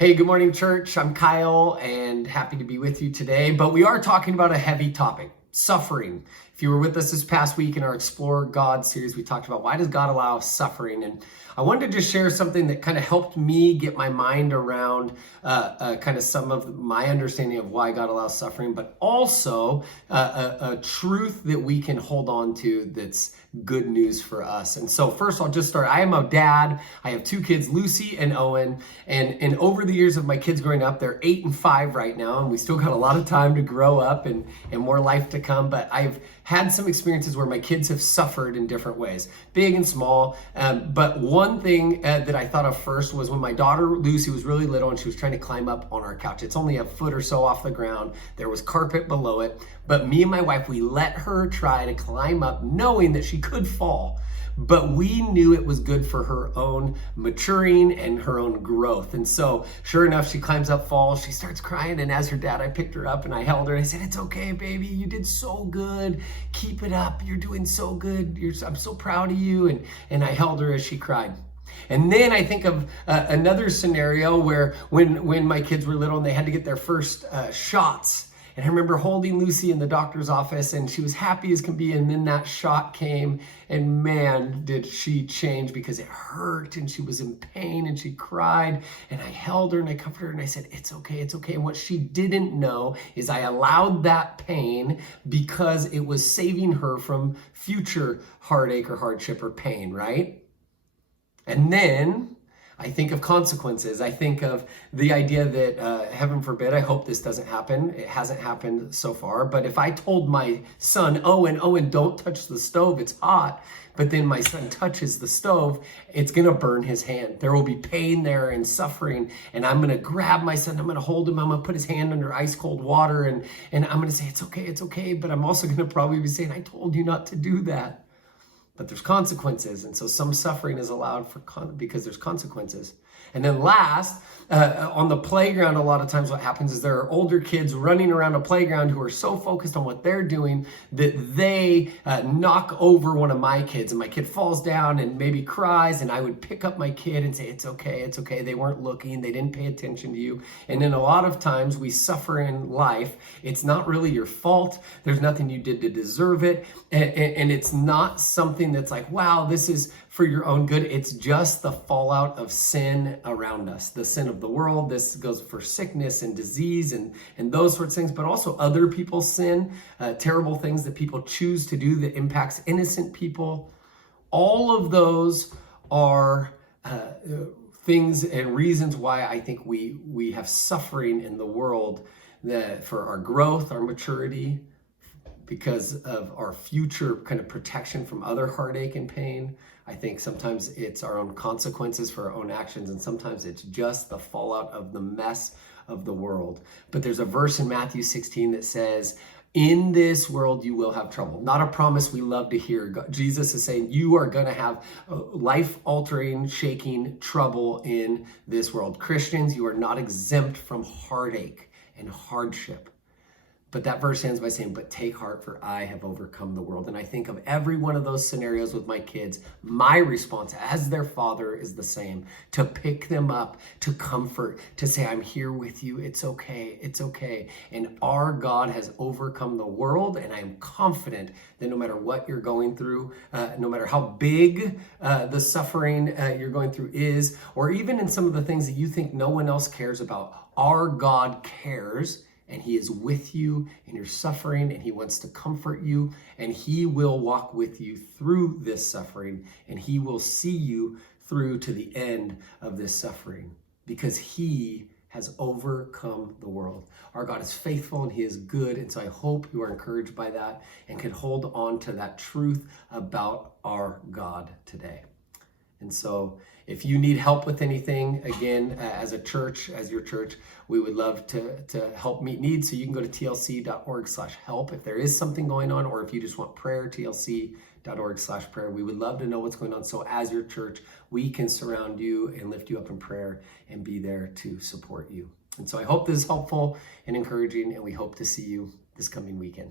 Hey, good morning, church. I'm Kyle and happy to be with you today. But we are talking about a heavy topic, suffering. If you were with us this past week in our Explore God series, we talked about why does God allow suffering? And I wanted to just share something that kind of helped me get my mind around kind of some of my understanding of why God allows suffering, but also a truth that we can hold on to that's good news for us. And so first I'll just start. I am a dad. I have two kids, Lucy and Owen. And over the years of my kids growing up, they're 8 and 5 right now, and we still got a lot of time to grow up and more life to come. But I've had some experiences where my kids have suffered in different ways, big and small. But one thing that I thought of first was when my daughter Lucy was really little and she was trying to climb up on our couch. It's only a foot or so off the ground. There was carpet below it. But me and my wife, we let her try to climb up knowing that she could fall. But we knew it was good for her own maturing and her own growth. And so sure enough, she climbs up, falls, she starts crying. And as her dad, I picked her up and I held her and I said, "It's okay, baby. You did so good. Keep it up. You're doing so good. I'm so proud of you." And I held her as she cried. And then I think of another scenario where when my kids were little and they had to get their first shots. And I remember holding Lucy in the doctor's office and she was happy as can be. And then that shot came and man, did she change because it hurt and she was in pain and she cried. And I held her and I comforted her and I said, "It's okay, it's okay." And what she didn't know is I allowed that pain because it was saving her from future heartache or hardship or pain, right? And then I think of consequences. I think of the idea that, heaven forbid, I hope this doesn't happen. It hasn't happened so far. But if I told my son, Owen, don't touch the stove, it's hot. But then my son touches the stove, it's going to burn his hand. There will be pain there and suffering. And I'm going to grab my son. I'm going to hold him. I'm going to put his hand under ice cold water. And I'm going to say, "It's okay, it's okay." But I'm also going to probably be saying, "I told you not to do that." But there's consequences. And so some suffering is allowed because there's consequences. And then last, on the playground, a lot of times what happens is there are older kids running around a playground who are so focused on what they're doing that they knock over one of my kids. And my kid falls down and maybe cries. And I would pick up my kid and say, "It's okay, it's okay. They weren't looking. They didn't pay attention to you." And then a lot of times we suffer in life. It's not really your fault. There's nothing you did to deserve it. And it's not something that's like, wow, this is for your own good. It's just the fallout of sin around us, the sin of the world. This goes for sickness and disease and those sorts of things, but also other people's sin, terrible things that people choose to do that impacts innocent people. All of those are things and reasons why I think we have suffering in the world that for our growth, our maturity, because of our future kind of protection from other heartache and pain. I think sometimes it's our own consequences for our own actions, and sometimes it's just the fallout of the mess of the world. But there's a verse in Matthew 16 that says, "In this world you will have trouble." Not a promise we love to hear. Jesus is saying you are going to have life-altering, shaking trouble in this world. Christians, you are not exempt from heartache and hardship. But that verse ends by saying, "But take heart, for I have overcome the world." And I think of every one of those scenarios with my kids, my response as their father is the same: to pick them up, to comfort, to say, "I'm here with you. It's okay. It's okay." And our God has overcome the world. And I am confident that no matter what you're going through, no matter how big the suffering you're going through is, or even in some of the things that you think no one else cares about, our God cares. And he is with you in your suffering, and he wants to comfort you, and he will walk with you through this suffering, and he will see you through to the end of this suffering because he has overcome the world. Our God is faithful and he is good. And so I hope you are encouraged by that and can hold on to that truth about our God today. And so if you need help with anything, again, as a church, as your church, we would love to help meet needs. So you can go to tlc.org/help if there is something going on, or if you just want prayer, tlc.org/prayer. We would love to know what's going on. So as your church, we can surround you and lift you up in prayer and be there to support you. And so I hope this is helpful and encouraging, and we hope to see you this coming weekend.